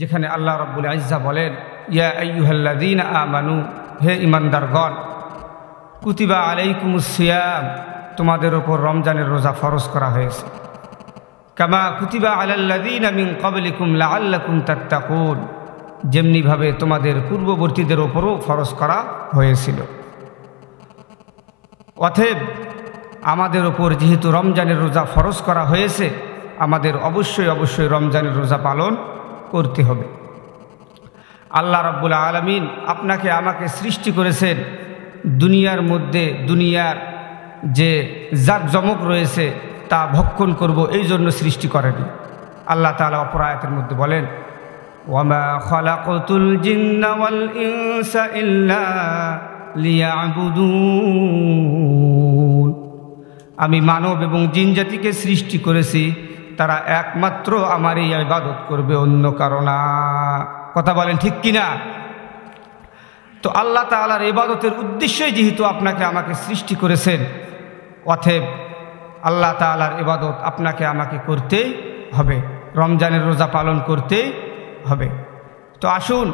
যেখানে আল্লাহ রাব্বুল ইজ্জা বলেন, ইয়া আইয়ুহাল্লাযীনা আমানু, হে ঈমানদারগণ, কুতিবা আলাইকুমুস সিয়াম, তোমাদের উপর রমজানের রোজা ফরজ করা হয়েছে। কামা কুতিবা আলাল্লাযীনা মিন ক্বাবলিকুম লাআল্লাকুম তাত্তাকুন, যেমনিভাবে তোমাদের পূর্ববর্তীদের উপরও ফরজ করা হয়েছিল। অতএব আমাদের উপর যেহেতু রমজানের রোজা ফরজ করা হয়েছে, আমাদের অবশ্যই রমজানের রোজা পালন করতে হবে। আল্লাহ রাব্বুল আলামিন আপনাকে আমাকে সৃষ্টি করেছেন দুনিয়ার মধ্যে, দুনিয়ার যে জাকজমক রয়েছে তা ভক্ষণ করব এই জন্য সৃষ্টি করেনি। আল্লাহ তাআলা অপর আয়াতের মধ্যে বলেন, ওয়ামা খালাকতুল জিন্না ওয়াল ইনসা ইল্লা লিয়াবুদুন, আমি মানব এবং জিন জাতিকে সৃষ্টি করেছি তারা একমাত্র আমারই ইবাদত করবে, অন্য কারো না। কথা বলেন ঠিক কিনা? তো আল্লাহ তাআলার ইবাদতের উদ্দেশ্যই যেহেতু আপনাকে আমাকে সৃষ্টি করেছেন, অতএব আল্লাহ তাআলার ইবাদত আপনাকে আমাকে করতেই হবে, রমজানের রোজা পালন করতেই হবে। তো আসুন,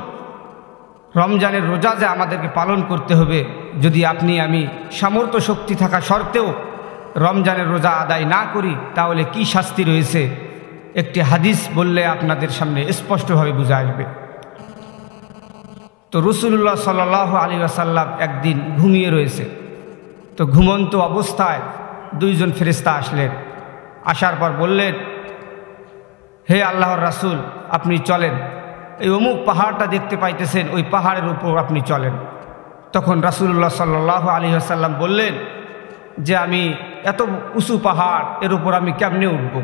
রমজানের রোজা যে আমাদেরকে পালন করতে হবে, যদি আপনি আমি সামর্থ্য শক্তি থাকা সত্ত্বেও রমজানের রোজা আদায় না করি, তাহলে কি শাস্তি রয়েছে একটি হাদিস বললে আপনাদের সামনে স্পষ্টভাবে বোঝা আসবে। তো রাসূলুল্লাহ সাল্লাল্লাহু আলাইহি ওয়াসাল্লাম একদিন ঘুমিয়ে রয়েছে। তো ঘুমন্ত অবস্থায় দুইজন ফেরেশতা আসলেন। আসার পর বললেন, হে আল্লাহর রাসূল, আপনি চলেন, এই অমুক পাহাড়টা দেখতে পাইতেছেন, ওই পাহাড়ের উপর আপনি চলেন। তখন রাসূলুল্লাহ সাল্লাল্লাহু আলাইহি ওয়াসাল্লাম বললেন যে আমি এত উঁচু পাহাড়, এর উপর আমি কেমনে উঠব,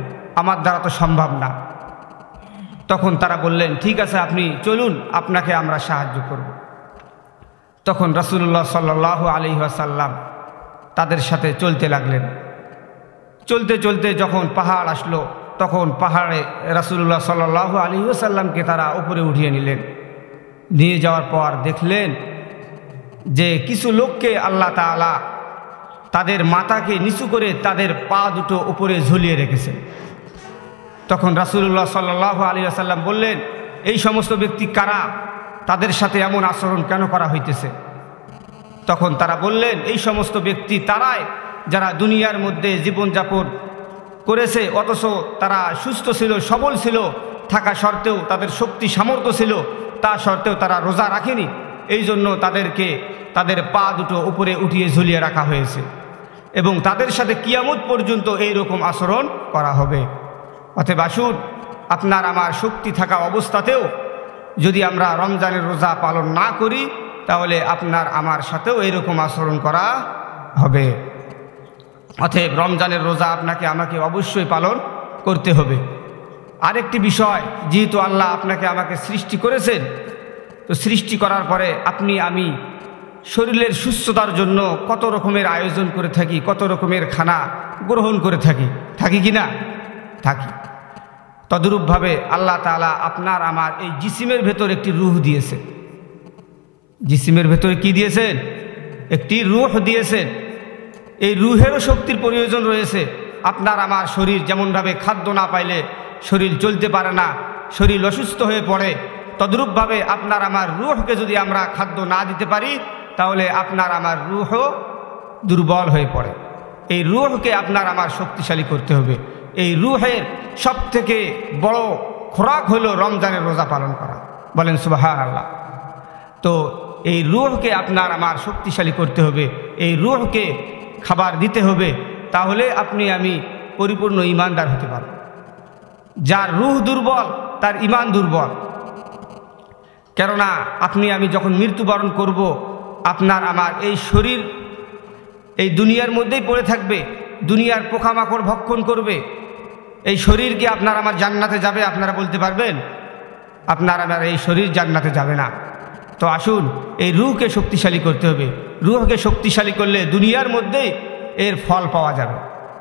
আমার দ্বারা তো সম্ভব না। তখন তারা বললেন, ঠিক আছে আপনি চলুন, আপনাকে আমরা সাহায্য করব। তখন রাসূলুল্লাহ সাল্লাল্লাহু আলাইহি ওয়াসাল্লাম তাদের সাথে চলতে লাগলেন। চলতে চলতে যখন পাহাড় আসলো, তখন পাহাড়ে রাসূলুল্লাহ সাল্লাল্লাহু আলাইহি ওয়াসাল্লামকে তারা উপরে উঠিয়ে নিলেন। নিয়ে যাওয়ার পর দেখলেন যে কিছু লোককে আল্লাহ তাআলা তাদের মাথাকে নিচু করে তাদের পা দুটো উপরে ঝুলিয়ে রেখেছেন। তখন রাসূলুল্লাহ সাল্লাল্লাহু আলাইহি ওয়াসাল্লাম বললেন, এই সমস্ত ব্যক্তি কারা, তাদের সাথে এমন আচরণ কেন করা হইতেছে? তখন তারা বললেন, এই সমস্ত ব্যক্তি তারাই যারা দুনিয়ার মধ্যে জীবনযাপন করেছে, অথচ তারা সুস্থ ছিল, সবল ছিল, থাকা সত্ত্বেও তাদের শক্তি সামর্থ্য ছিল, তা সত্ত্বেও তারা রোজা রাখেনি, এই জন্য তাদেরকে তাদের পা দুটো উপরে উঠিয়ে ঝুলিয়ে রাখা হয়েছে এবং তাদের সাথে কিয়ামত পর্যন্ত এই রকম আচরণ করা হবে। অতএব আসুন, আপনার আমার শক্তি থাকা অবস্থাতেও যদি আমরা রমজানের রোজা পালন না করি, তাহলে আপনার আমার সাথেও এইরকম আচরণ করা হবে। অতএব রমজানের রোজা আপনাকে আমাকে অবশ্যই পালন করতে হবে। আরেকটি বিষয়, যেহেতু আল্লাহ আপনাকে আমাকে সৃষ্টি করেছেন, তো সৃষ্টি করার পরে আপনি আমি শরীরের সুস্থতার জন্য কত রকমের আয়োজন করে থাকি, কত রকমের খানা গ্রহণ করে থাকি কি না? থাকি। তদ্রূপভাবে আল্লাহ তাআলা আপনার আমার এই জিসিমের ভেতর একটি রূহ দিয়েছে। জিসিমের ভেতরে কি দিয়েছেন? একটি রূহ দিয়েছেন। এই রূহেরও শক্তির প্রয়োজন রয়েছে। আপনার আমার শরীর যেমনভাবে খাদ্য না পাইলে শরীর চলতে পারে না, শরীর অসুস্থ হয়ে পড়ে, তদ্রূপভাবে আপনার আমার রূহকে যদি আমরা খাদ্য না দিতে পারি, তাহলে আপনার আমার রূহও দুর্বল হয়ে পড়ে। এই রূহকে আপনার আমার শক্তিশালী করতে হবে। এই রূহের সবথেকে বড় খোরাক হলো রমজানের রোজা পালন করা। বলেন সুবহানাল্লাহ। তো এই রূহকে আপনার আমার শক্তিশালী করতে হবে, এই রূহকে খাবার দিতে হবে, তাহলে আপনি আমি পরিপূর্ণ ঈমানদার হতে পারব। যার রূহ দুর্বল তার ঈমান দুর্বল। কেননা আপনি আমি যখন মৃত্যুবরণ করব, আপনার আমার এই শরীর এই দুনিয়ার মধ্যেই পড়ে থাকবে, দুনিয়ার পোকামাকড় ভক্ষণ করবে। এই শরীর কি আপনার আমার জান্নাতে যাবে? আপনারা বলতে পারবেন? আপনার আমার এই শরীর জান্নাতে যাবে না। তো আসুন, এই রূহকে শক্তিশালী করতে হবে। রূহকে শক্তিশালী করলে দুনিয়ার মধ্যেই এর ফল পাওয়া যাবে।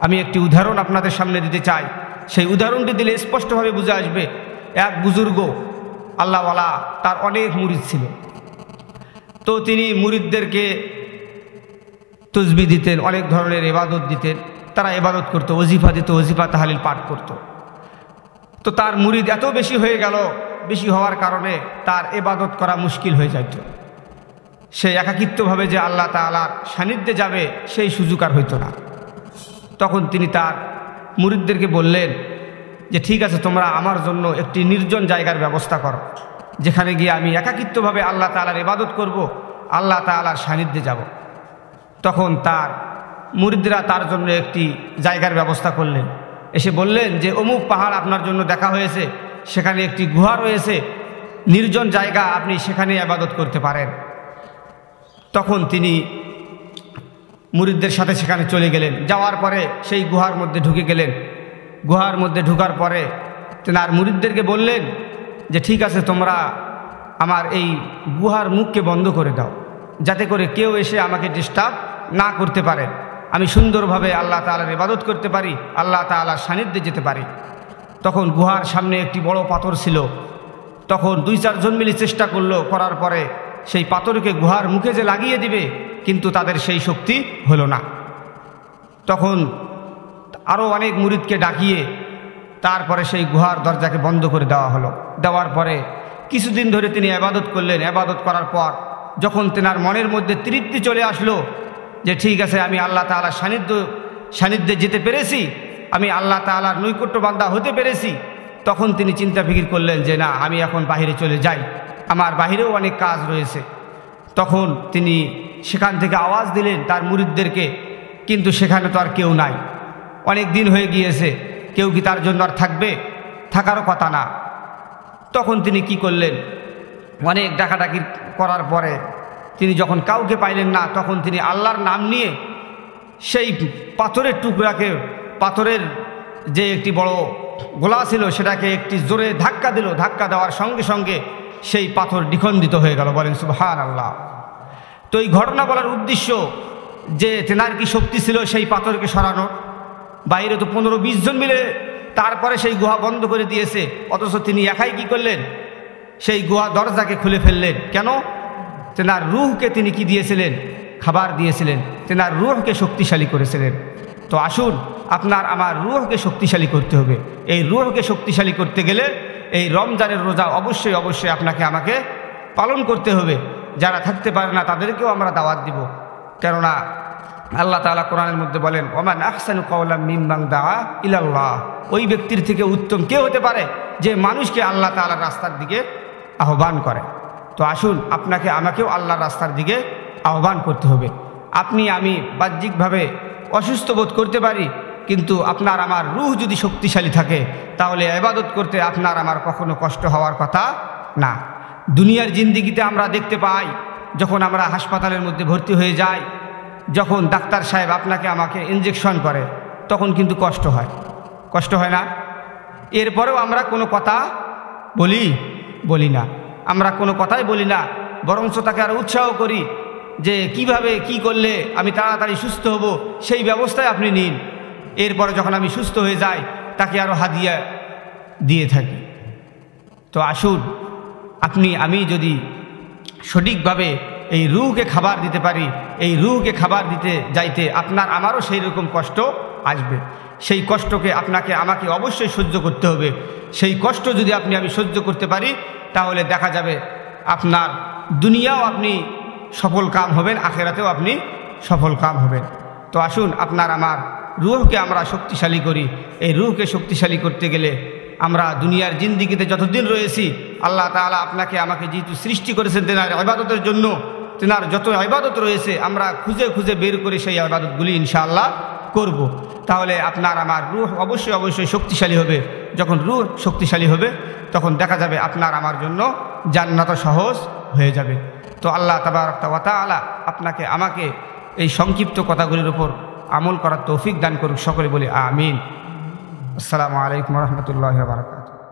আমি একটি উদাহরণ আপনাদের সামনে দিতে চাই। সেই উদাহরণটি দিলে স্পষ্টভাবে বুঝে আসবে। এক বুজুর্গ আল্লাহওয়ালা, তার অনেক মুরিদ ছিল। তো তিনি মুরিদদেরকে তসবিহ দিতেন, অনেক ধরনের ইবাদত দিতেন। তারা ইবাদত করতো, ওজিফা দিত, ওজিফা তাহলিল পাঠ করত। তো তার মুরিদ এত বেশি হয়ে গেল, বেশি হওয়ার কারণে তার ইবাদত করা মুশকিল হয়ে যাইত। সে একাকিত্বভাবে যে আল্লাহ তাআলার সান্নিধ্যে যাবে সেই সুযোগ আর হইতো না। তখন তিনি তার মুরিদদেরকে বললেন যে ঠিক আছে, তোমরা আমার জন্য একটি নির্জন জায়গার ব্যবস্থা করো, যেখানে গিয়ে আমি একাকিত্বভাবে আল্লাহ তাআলার ইবাদত করব, আল্লাহ তাআলার সান্নিধ্যে যাব। তখন তার মুরিদরা তার জন্য একটি জায়গার ব্যবস্থা করলেন। এসে বললেন যে অমুক পাহাড় আপনার জন্য দেখা হয়েছে, সেখানে একটি গুহা রয়েছে, নির্জন জায়গা, আপনি সেখানে ইবাদত করতে পারেন। তখন তিনি মুরিদদের সাথে সেখানে চলে গেলেন। যাওয়ার পরে সেই গুহার মধ্যে ঢুকে গেলেন। গুহার মধ্যে ঢোকার পরে তেনার মুরিদদেরকে বললেন যে ঠিক আছে, তোমরা আমার এই গুহার মুখকে বন্ধ করে দাও, যাতে করে কেউ এসে আমাকে ডিস্টার্ব না করতে পারে, আমি সুন্দরভাবে আল্লাহ তাআলার ইবাদত করতে পারি, আল্লাহ তাআলার সান্নিধ্যে যেতে পারি। তখন গুহার সামনে একটি বড় পাথর ছিল। তখন 2-4 জন মিলে চেষ্টা করলো, করার পরে সেই পাথরকে গুহার মুখে যে লাগিয়ে দিবে, কিন্তু তাদের সেই শক্তি হলো না। তখন আরও অনেক মুরিদকে ডাকিয়ে তারপরে সেই গুহার দরজাকে বন্ধ করে দেওয়া হলো। দেওয়ার পরে কিছুদিন ধরে তিনি ইবাদত করলেন। ইবাদত করার পর যখন তেনার মনের মধ্যে তৃপ্তি চলে আসলো যে ঠিক আছে, আমি আল্লাহ তাআলার সান্নিধ্যে যেতে পেরেছি, আমি আল্লাহ তাআলার নৈকট্য বান্দা হতে পেরেছি, তখন তিনি চিন্তা ফিকির করলেন যে না, আমি এখন বাহিরে চলে যাই, আমার বাহিরেও অনেক কাজ রয়েছে। তখন তিনি সেখান থেকে আওয়াজ দিলেন তার মুরিদদেরকে, কিন্তু সেখানে তো আর কেউ নাই, অনেক দিন হয়ে গিয়েছে, কেউ কি তার জন্য আর থাকবে? থাকারও কথা না। তখন তিনি কি করলেন, অনেক ডাকাডাকি করার পরে তিনি যখন কাউকে পাইলেন না, তখন তিনি আল্লাহর নাম নিয়ে সেই পাথরের টুকরাকে, পাথরের যে একটি বড় গোলা ছিল সেটাকে একটি জোরে ধাক্কা দিল। ধাক্কা দেওয়ার সঙ্গে সঙ্গে সেই পাথর দ্বিখণ্ডিত হয়ে গেল। বলেন সুবহানাল্লাহ। তো এই ঘটনা বলার উদ্দেশ্য যে তেনার কি শক্তি ছিল সেই পাথরকে সরানোর? বাইরে তো 15-20 জন মিলে তারপরে সেই গুহা বন্ধ করে দিয়েছে, অথচ তিনি একাই কি করলেন, সেই গুহা দরজাকে খুলে ফেললেন। কেন? তেনার রূহকে তিনি কি দিয়েছিলেন? খাবার দিয়েছিলেন, তেনার রূহকে শক্তিশালী করেছিলেন। তো আসুন, আপনার আমার রূহকে শক্তিশালী করতে হবে। এই রূহকে শক্তিশালী করতে গেলে এই রমজানের রোজা অবশ্যই অবশ্যই আপনাকে আমাকে পালন করতে হবে। যারা থাকতে পারে না তাদেরকেও আমরা দাওয়াত দিব। কেননা আল্লাহ তাআলা কোরআনের মধ্যে বলেন, ওমান আহসানু কাওলাম মিম্মান দাআ ইলাল্লাহ। ওই ব্যক্তির থেকে উত্তম কে হতে পারে যে মানুষকে আল্লাহ তাআলার রাস্তার দিকে আহ্বান করে। তো আসুন, আপনাকে আমাকেও আল্লাহর রাস্তার দিকে আহ্বান করতে হবে। আপনি আমি বাহ্যিকভাবে অসুস্থ বোধ করতে পারি, কিন্তু আপনার আমার রূহ যদি শক্তিশালী থাকে তাহলে ইবাদত করতে আপনার আমার কখনো কষ্ট হওয়ার কথা না। দুনিয়ার জিন্দেগিতে আমরা দেখতে পাই, যখন আমরা হাসপাতালের মধ্যে ভর্তি হয়ে যাই, যখন ডাক্তার সাহেব আপনাকে আমাকে ইনজেকশন করে, তখন কিন্তু কষ্ট হয়। কষ্ট হয় না? এরপরেও আমরা কোনো কথা বলি না, আমরা কোনো কথাই বলি না, বরঞ্চ তাকে আরও উৎসাহ করি যে কিভাবে কি করলে আমি তাড়াতাড়ি সুস্থ হব সেই ব্যবস্থায় আপনি নিন। এরপরে যখন আমি সুস্থ হয়ে যাই তাকে আরও হাদিয়া দিয়ে থাকি। তো আসুন, আপনি আমি যদি সঠিকভাবে এই রূহকে খাবার দিতে পারি, এই রূহকে খাবার দিতে যাইতে আপনার আমারও সেই রকম কষ্ট আসবে। সেই কষ্টকে আপনাকে আমাকে অবশ্যই সহ্য করতে হবে। সেই কষ্ট যদি আমি সহ্য করতে পারি, তাহলে দেখা যাবে আপনার দুনিয়াও আপনি সফল কাম হবেন, আখেরাতেও আপনি সফল কাম হবেন। তো আসুন, আপনার আমার রূহকে আমরা শক্তিশালী করি। এই রূহকে শক্তিশালী করতে গেলে আমরা দুনিয়ার জিন্দেগিতে যতদিন রয়েছি, আল্লাহ তাআলা আপনাকে আমাকে যেহেতু সৃষ্টি করেছেন তেনার ইবাদতের জন্য, তেনার যত ইবাদত রয়েছে আমরা খুঁজে খুঁজে বের করে সেই ইবাদতগুলি ইনশাআল্লাহ করব। তাহলে আপনার আমার রূহ অবশ্যই অবশ্যই শক্তিশালী হবে। যখন রূহ শক্তিশালী হবে তখন দেখা যাবে আপনার আমার জন্য জান্নাত সহজ হয়ে যাবে। তো আল্লাহ তাবারক ওয়া তাআলা আপনাকে আমাকে এই সংক্ষিপ্ত কথাগুলির উপর আমল করার তৌফিক দান করুক। সকলে বলি আমিন। আসসালামু আলাইকুম ওয়া রাহমাতুল্লাহি ওয়া বারাকাতুহু।